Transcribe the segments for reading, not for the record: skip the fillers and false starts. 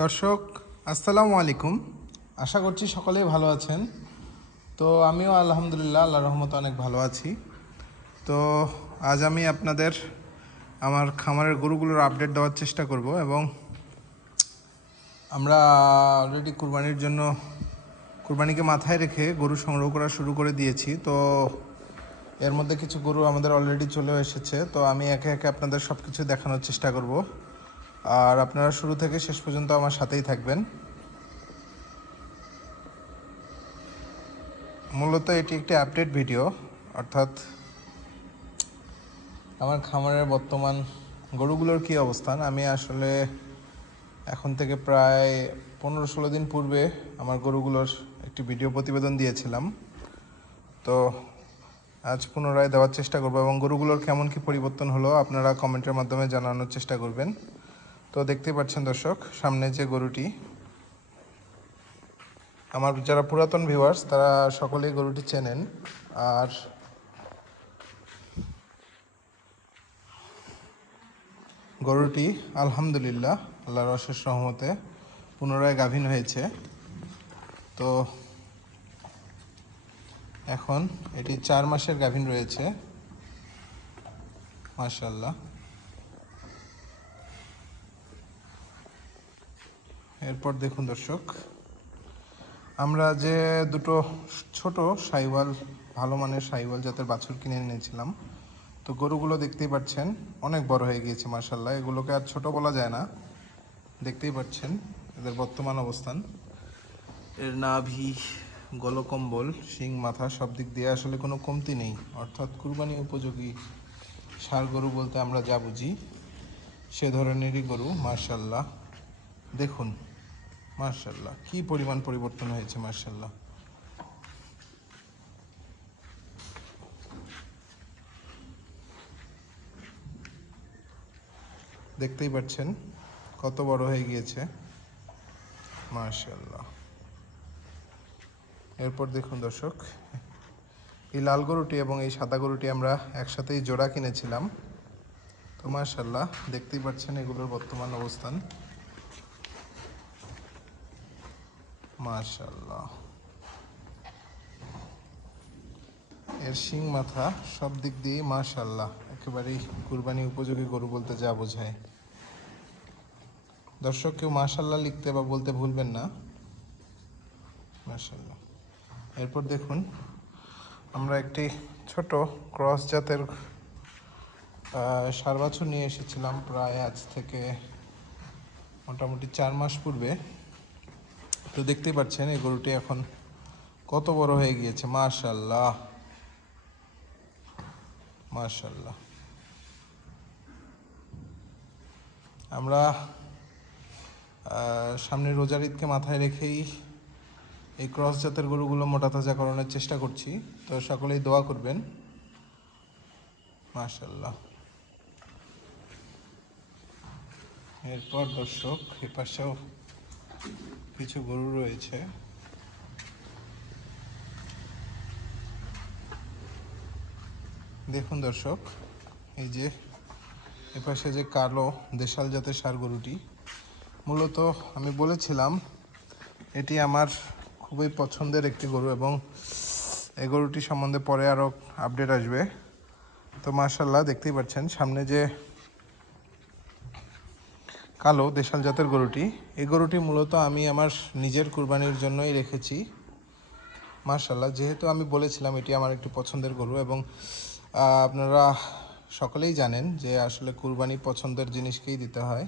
দর্শক, আসসালামু আলাইকুম। আশা করছি সকলেই ভালো আছেন। তো আমিও আলহামদুলিল্লাহ আল্লাহর রহমতে অনেক ভালো আছি। তো আজ আমি আপনাদের আমার খামারের গরুগুলোর আপডেট দেওয়ার চেষ্টা করব এবং আমরা অলরেডি কুরবানিকে মাথায় রেখে গরু সংগ্রহ করা শুরু করে দিয়েছি। তো এর মধ্যে কিছু গরু আমাদের অলরেডি চলেও এসেছে। তো আমি একে একে আপনাদের সব কিছু দেখানোর চেষ্টা করব, আর আপনারা শুরু থেকে শেষ পর্যন্ত আমার সাথেই থাকবেন। মূলত এটি একটি আপডেট ভিডিও, অর্থাৎ আমার খামারের বর্তমান গরুগুলোর কী অবস্থান। আমি আসলে এখন থেকে প্রায় 15-16 দিন পূর্বে আমার গরুগুলোর একটি ভিডিও প্রতিবেদন দিয়েছিলাম। তো আজ পুনরায় দেওয়ার চেষ্টা করব এবং গরুগুলোর কেমন কী পরিবর্তন হলো আপনারা কমেন্টের মাধ্যমে জানানোর চেষ্টা করবেন। তো দেখতেই পাচ্ছেন দর্শক, সামনে যে গরুটি, আমার যারা পুরাতন ভিউয়ার্স তারা সকলেই গরুটি চেনেন। আর গরুটি আলহামদুলিল্লাহ আল্লাহর অশেষ রহমতে পুনরায় গাভীন হয়েছে। তো এখন এটি 4 মাসের গাভীন রয়েছে, মাশাআল্লাহ। এরপর দেখুন দর্শক, আমরা যে দুটো ছোট সাইওয়াল, ভালো মানের সাইওয়াল জাতের বাছুর কিনে এনেছিলাম, তো গরুগুলো দেখতেই পাচ্ছেন অনেক বড় হয়ে গিয়েছে মাশাআল্লাহ। এগুলোকে আর ছোট বলা যায় না। দেখতেই পাচ্ছেন এদের বর্তমান অবস্থান। এর নাভি, গলকম্বল, শিং, মাথা সব দিক দিয়ে আসলে কোনো কমতি নেই। অর্থাৎ কুরবানি উপযোগী ষাঁড় গরু বলতে আমরা যা বুঝি সে ধরনেরই গরু মাশাআল্লাহ। দেখুন মাশাআল্লাহ কি পরিমাণ পরিবর্তন হয়েছে মাশাআল্লাহ। দেখতেই পাচ্ছেন কত বড় হয়ে গিয়েছে মাশাআল্লাহ। এরপর দেখুন দর্শক, এই লাল গরুটি এবং এই সাদা গরুটি আমরা একসাথেই জোড়া কিনেছিলাম। তো মাশাআল্লাহ দেখতেই পাচ্ছেন এগুলোর বর্তমান অবস্থান মাশাআল্লাহ। এর শিং, মাথা সব দিক দিয়ে মাশাআল্লাহ একেবারেই কুরবানি উপযোগী গরু বলতে যা বোঝায়। দর্শক, কেউ মাশাআল্লাহ লিখতে বা বলতে ভুলবেন না, মাশাআল্লাহ। এরপর দেখুন, আমরা একটি ছোট ক্রস জাতের ষাঁড় বাছুর নিয়ে এসেছিলাম প্রায় আজ থেকে মোটামুটি 4 মাস পূর্বে। তো দেখতেই পাচ্ছেন এই গরুটি এখন কত বড় হয়ে গিয়েছে মাশাআল্লাহ মাশাআল্লাহ। আমরা সামনের রোজার ঈদকে মাথায় রেখেই এই ক্রস জাতের গরুগুলো মোটা তাজাকরণের চেষ্টা করছি। তো সকলেই দোয়া করবেন মাশাআল্লাহ। এরপর দর্শক, এ পাশেও কিছু গরু রয়েছে। দেখুন দর্শক, এই যে এপাশে যে কালো দেশাল জাতের ষাঁড় গরুটি, মূলত আমি বলেছিলাম এটি আমার খুবই পছন্দের একটি গরু এবং এই গরুটি সম্বন্ধে পরে আরও আপডেট আসবে। তো মাশাআল্লাহ দেখতেই পাচ্ছেন সামনে যে কালো দেশাল জাতের গরুটি, এই গরুটি মূলত আমি আমার নিজের কুরবানির জন্যই রেখেছি মাশাআল্লাহ। যেহেতু আমি বলেছিলাম এটি আমার একটি পছন্দের গরু এবং আপনারা সকলেই জানেন যে আসলে কুরবানি পছন্দের জিনিসকেই দিতে হয়।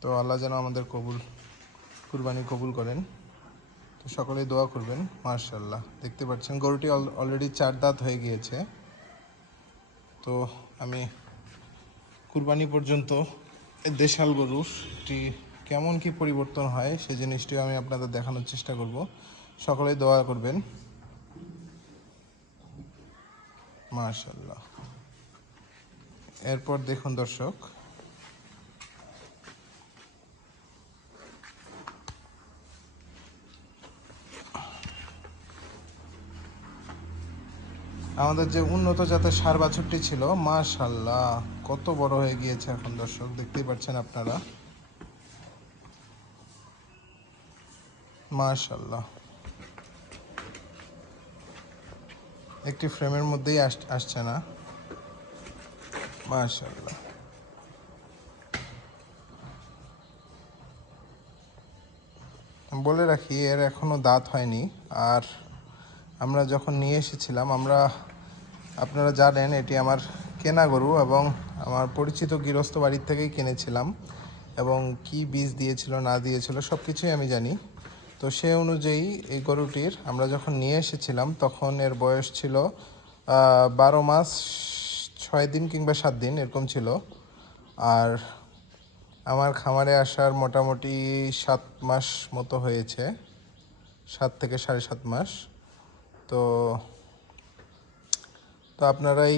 তো আল্লাহ যেন আমাদের কুরবানি কবুল করেন। তো সকলেই দোয়া করবেন মাশাআল্লাহ। দেখতে পাচ্ছেন গরুটি অলরেডি 4 দাঁত হয়ে গিয়েছে। তো আমি কুরবানি পর্যন্ত দেশাল গরুটি কেমন কি পরিবর্তন হয় সেই জিনিসটিও আমি আপনাদের দেখানোর চেষ্টা করব। সকলেই দোয়া করবেন মাশাআল্লাহ। এরপর দেখুন দর্শক, আমাদের যে উন্নত জাতের ষাঁড় বাছুরটি ছিল, মাশাআল্লাহ কত বড় হয়ে গিয়েছে এখন দর্শক, দেখতেই পাচ্ছেন আপনারা। মাশাআল্লাহ একটি ফ্রেমের মধ্যেই আসছে না। মাশাআল্লাহ বলে রাখি, এর এখনো দাঁত হয়নি। আর আমরা যখন নিয়ে এসেছিলাম, আপনারা জানেন এটি আমার কেনা গরু এবং আমার পরিচিত গৃহস্থ বাড়ির থেকেই কিনেছিলাম, এবং কি বীজ দিয়েছিল না দিয়েছিল সব কিছুই আমি জানি। তো সে অনুযায়ী এই গরুটির আমরা যখন নিয়ে এসেছিলাম তখন এর বয়স ছিল 12 মাস 6 দিন কিংবা 7 দিন এরকম ছিল। আর আমার খামারে আসার মোটামুটি 7 মাস মতো হয়েছে, 7 থেকে 7.5 মাস। তো আপনারাই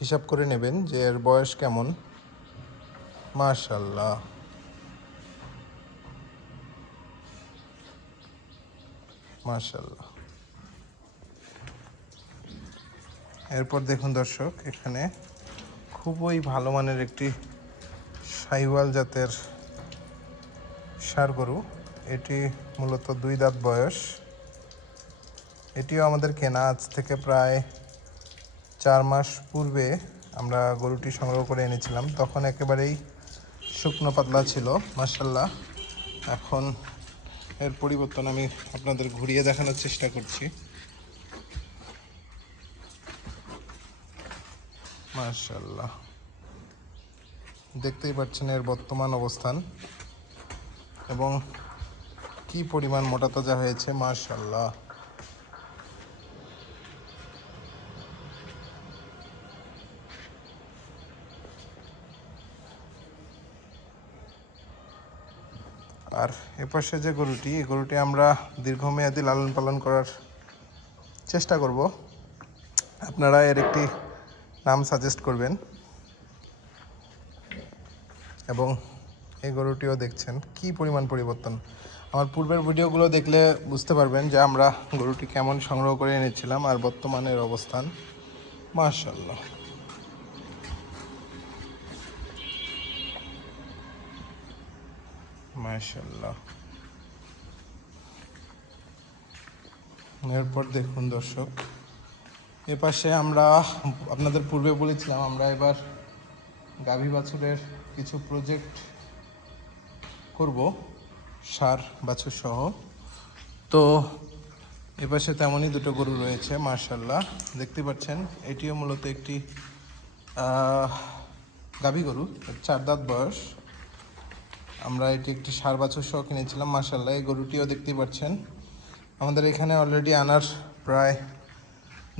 হিসাব করে নেবেন যে এর বয়স কেমন। মাশাআল্লাহ মাশাআল্লাহ। এরপর দেখুন দর্শক, এখানে খুবই ভালো মানের একটি শাহিওয়াল জাতের ষাঁড় গরু। এটি মূলত 2 দাঁত বয়স। এটিও আমাদের কেনা, আজ থেকে প্রায় 4 মাস পূর্বে আমরা গরুটি সংগ্রহ করে এনেছিলাম। তখন একেবারেই শুকনো পাতলা ছিল, মাশাআল্লাহ। এখন এর পরিবর্তন আমি আপনাদের ঘুরিয়ে দেখানোর চেষ্টা করছি। মাশাআল্লাহ দেখতেই পাচ্ছেন এর বর্তমান অবস্থান এবং কি পরিমাণ মোটা তাজা হয়েছে, মাশাআল্লাহ। আর এপাশে যে গরুটি, এই গরুটি আমরা দীর্ঘমেয়াদী লালন পালন করার চেষ্টা করব। আপনারা এর একটি নাম সাজেস্ট করবেন। এবং এই গরুটিও দেখছেন কি পরিমাণ পরিবর্তন। আমার পূর্বের ভিডিওগুলো দেখলে বুঝতে পারবেন যে আমরা গরুটি কেমন সংগ্রহ করে এনেছিলাম আর বর্তমানের অবস্থান। মাশাআল্লাহ মাশাআল্লাহ। এরপর দেখুন দর্শক, এপাশে আমরা আপনাদের পূর্বে বলেছিলাম আমরা এবার গাভী বাছুরের কিছু প্রজেক্ট করব, ষাঁড় বাছুর সহ। তো এপাশে তেমনই দুটো গরু রয়েছে, মাশাআল্লাহ দেখতে পাচ্ছেন। এটিও মূলত একটি গাভী গরু, 4 দাঁত বয়স। আমরা এটি একটি ষাঁড় বাছুর সহ কিনেছিলাম, মাশাআল্লাহ। এই গরুটিও দেখতে পাচ্ছেন আমাদের এখানে অলরেডি আনার প্রায়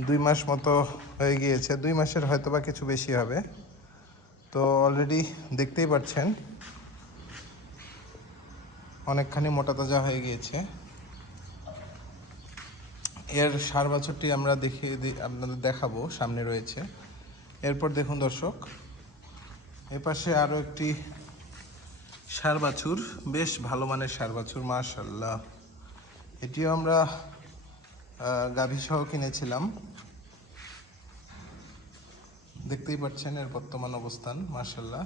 2 মাস মতো হয়ে গিয়েছে, 2 মাসের হয়তো বা কিছু বেশি হবে। তো অলরেডি দেখতেই পাচ্ছেন অনেকখানি মোটা তাজা হয়ে গিয়েছে। এর ষাঁড় বাছুরটি আমরা আপনাদের দেখাবো, সামনে রয়েছে। এরপর দেখুন দর্শক, এপাশে আরও একটি ষাঁড় বাছুর, বেশ ভালো মানের ষাঁড় বাছুর, মাশাআল্লাহ। এটিও আমরা গাভী সহ কিনেছিলাম, দেখতেই পাচ্ছেন এর বর্তমান অবস্থান, মাশাআল্লাহ।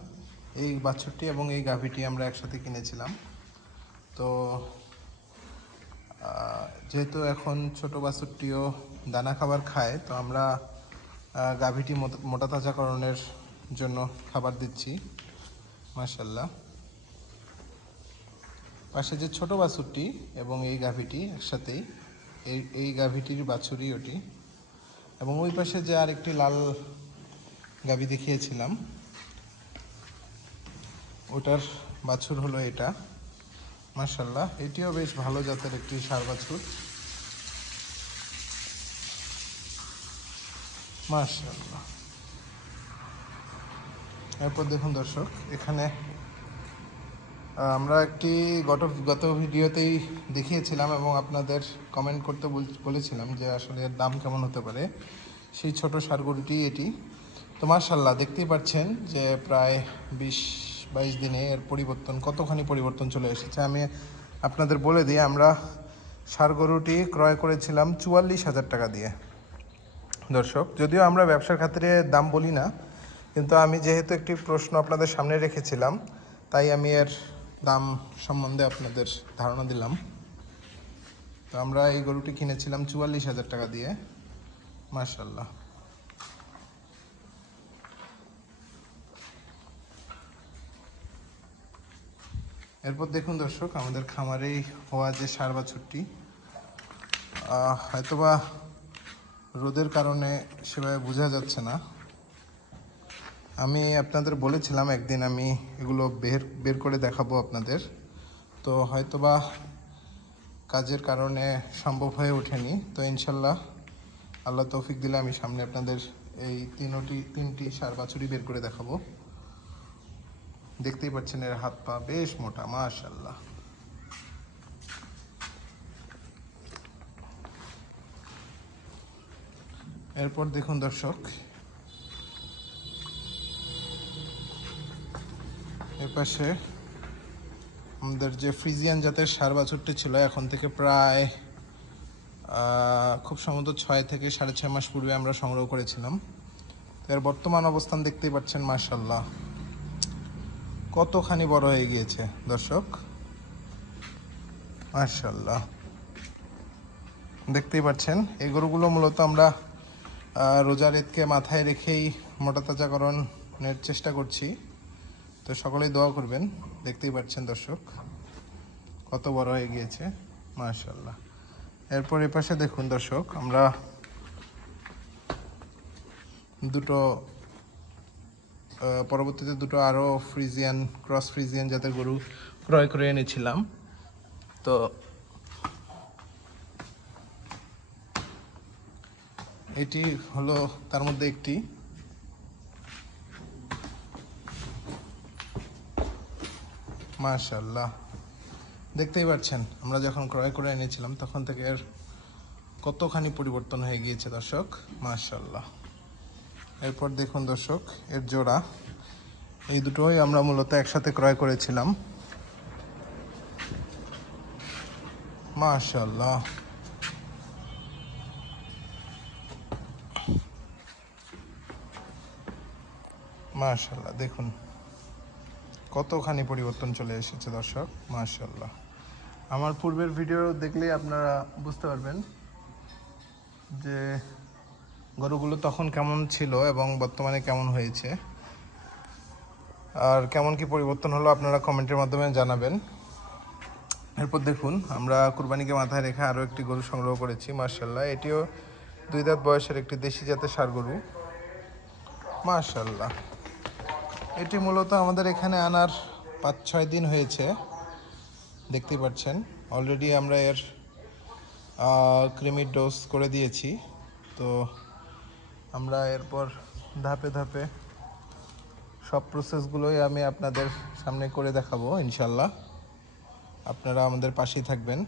এই বাছুরটি এবং এই গাভীটি আমরা একসাথে কিনেছিলাম। তো যেহেতু এখন ছোট বাছুরটিও দানা খাবার খায়, তো আমরা গাভীটি মোটা তাজাকরণের জন্য খাবার দিচ্ছি, মাশাআল্লাহ। পাশে যে ছোট বাছুরটি এবং এই গাভীটি একসাথেই, এই গাভীটির বাছুরই ওটি। এবং ওই পাশে যে আরেকটি লাল গাভী দেখিয়েছিলাম, ওটার বাছুর হলো এটা, মাশাআল্লাহ। এটিও বেশ ভালো জাতের একটি ষাঁড় বাছুর, মাশাআল্লাহ। এরপর দেখুন দর্শক, এখানে আমরা একটি গত ভিডিওতেই দেখিয়েছিলাম এবং আপনাদের কমেন্ট করতে বলেছিলাম যে আসলে এর দাম কেমন হতে পারে। সেই ছোট ষাঁড় গরুটি এটি। তো মাশাআল্লাহ দেখতেই পাচ্ছেন যে প্রায় 20-22 দিনে এর পরিবর্তন, কতখানি পরিবর্তন চলে এসেছে। আমি আপনাদের বলে দিই, আমরা ষাঁড় গরুটি ক্রয় করেছিলাম 44,000 টাকা দিয়ে। দর্শক, যদিও আমরা ব্যবসার খাতিরে দাম বলি না, কিন্তু আমি যেহেতু একটি প্রশ্ন আপনাদের সামনে রেখেছিলাম, তাই আমি এর দাম সম্বন্ধে আপনাদের ধারণা দিলাম। তো আমরা এই গরুটি কিনেছিলাম 44,000 টাকা দিয়ে। মাশাআল্লাহ। এরপর দেখুন দর্শক, আমাদের খামারেই হওয়া যে ষাঁড় বাছুরটি, হয়তোবা রোদের কারণে সেভাবে বোঝা যাচ্ছে না। আমি আপনাদের বলেছিলাম একদিন আমি এগুলো বের করে দেখাবো আপনাদের, তো হয়তোবা কাজের কারণে সম্ভব হয়ে ওঠেনি। তো ইনশাল্লাহ আল্লাহ তৌফিক দিলে আমি সামনে আপনাদের এই তিনটি ষাঁড় বাছুরই বের করে দেখাবো। দেখতেই পাচ্ছেন এর হাত পা বেশ মোটা, মাশাআল্লাহ। এরপর দেখুন দর্শক, এর পাশে আমাদের যে ফ্রিজিয়ান জাতের ষাঁড় বাছুরটি ছিল, এখন থেকে প্রায় খুব সম্ভবত 6 থেকে 6.5 মাস পূর্বে আমরা সংগ্রহ করেছিলাম। এর বর্তমান অবস্থান দেখতেই পাচ্ছেন, মাশাআল্লাহ কতখানি বড় হয়ে গিয়েছে দর্শক, মাশাআল্লাহ। দেখতেই পাচ্ছেন এই গরুগুলো মূলত আমরা রোজার ঈদকে মাথায় রেখেই মোটা তাজাকরণের চেষ্টা করছি। তো সকলেই দোয়া করবেন। দেখতেই পাচ্ছেন দর্শক কত বড় হয়ে গিয়েছে, মাশাআল্লাহ। এরপর এ পাশে দেখুন দর্শক, আমরা পরবর্তীতে দুটো আরও ক্রস ফ্রিজিয়ান জাতের গরু ক্রয় করে এনেছিলাম। তো এটি হলো তার মধ্যে একটি। মাশাআল্লাহ, দেখতেই পাচ্ছেন আমরা যখন ক্রয় করে এনেছিলাম তখন থেকে এর কতখানি পরিবর্তন হয়ে গিয়েছে দর্শক, মাশাআল্লাহ। এরপর দেখুন দর্শক, এর জোড়া, এই দুটোই আমরা মূলত একসাথে ক্রয় করেছিলাম। মাশাআল্লাহ, মাশাআল্লাহ, দেখুন কতখানি পরিবর্তন চলে এসেছে দর্শক, মাশাআল্লাহ। আমার পূর্বের ভিডিও দেখলেই আপনারা বুঝতে পারবেন যে গরুগুলো তখন কেমন ছিল এবং বর্তমানে কেমন হয়েছে, আর কেমন কি পরিবর্তন হলো আপনারা কমেন্টের মাধ্যমে জানাবেন। এরপর দেখুন, আমরা কুরবানিকে মাথায় রেখে আরও একটি গরু সংগ্রহ করেছি, মাশাআল্লাহ। এটিও 2 দাঁত বয়সের একটি দেশি জাতের ষাঁড় গরু, মাশাআল্লাহ। এটি মূলত আমাদের এখানে আনার 5-6 দিন হয়েছে। দেখতেই পাচ্ছেন অলরেডি আমরা এর ক্রিমির ডোজ করে দিয়েছি। তো আমরা এরপর ধাপে ধাপে সব প্রসেসগুলোই আমি আপনাদের সামনে করে দেখাবো ইনশাল্লাহ। আপনারা আমাদের পাশেই থাকবেন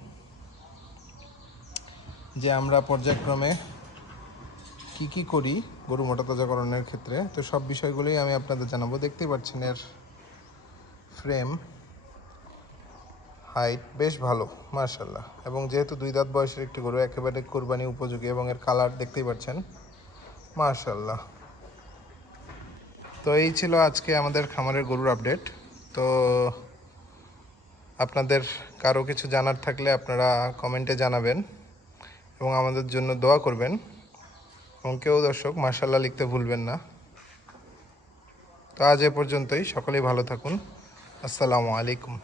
যে আমরা পর্যায়ক্রমে কি করি গরু মোটা তাজাকরণের ক্ষেত্রে। তো সব বিষয়গুলোই আমি আপনাদের জানাবো। দেখতেই পাচ্ছেন এর ফ্রেম হাইট বেশ ভালো, মাশাআল্লাহ। এবং যেহেতু 2 দাঁত বয়সের একটি গরু, একেবারে কোরবানি উপযোগী, এবং এর কালার দেখতেই পাচ্ছেন, মাশাআল্লাহ। তো এই ছিল আজকে আমাদের খামারের গরুর আপডেট। তো আপনাদের কারো কিছু জানার থাকলে আপনারা কমেন্টে জানাবেন এবং আমাদের জন্য দোয়া করবেন, এবং কেউ দর্শক মাশাআল্লাহ লিখতে ভুলবেন না। তো আজ এ পর্যন্তই, সকলেই ভালো থাকুন। আসসালামু আলাইকুম।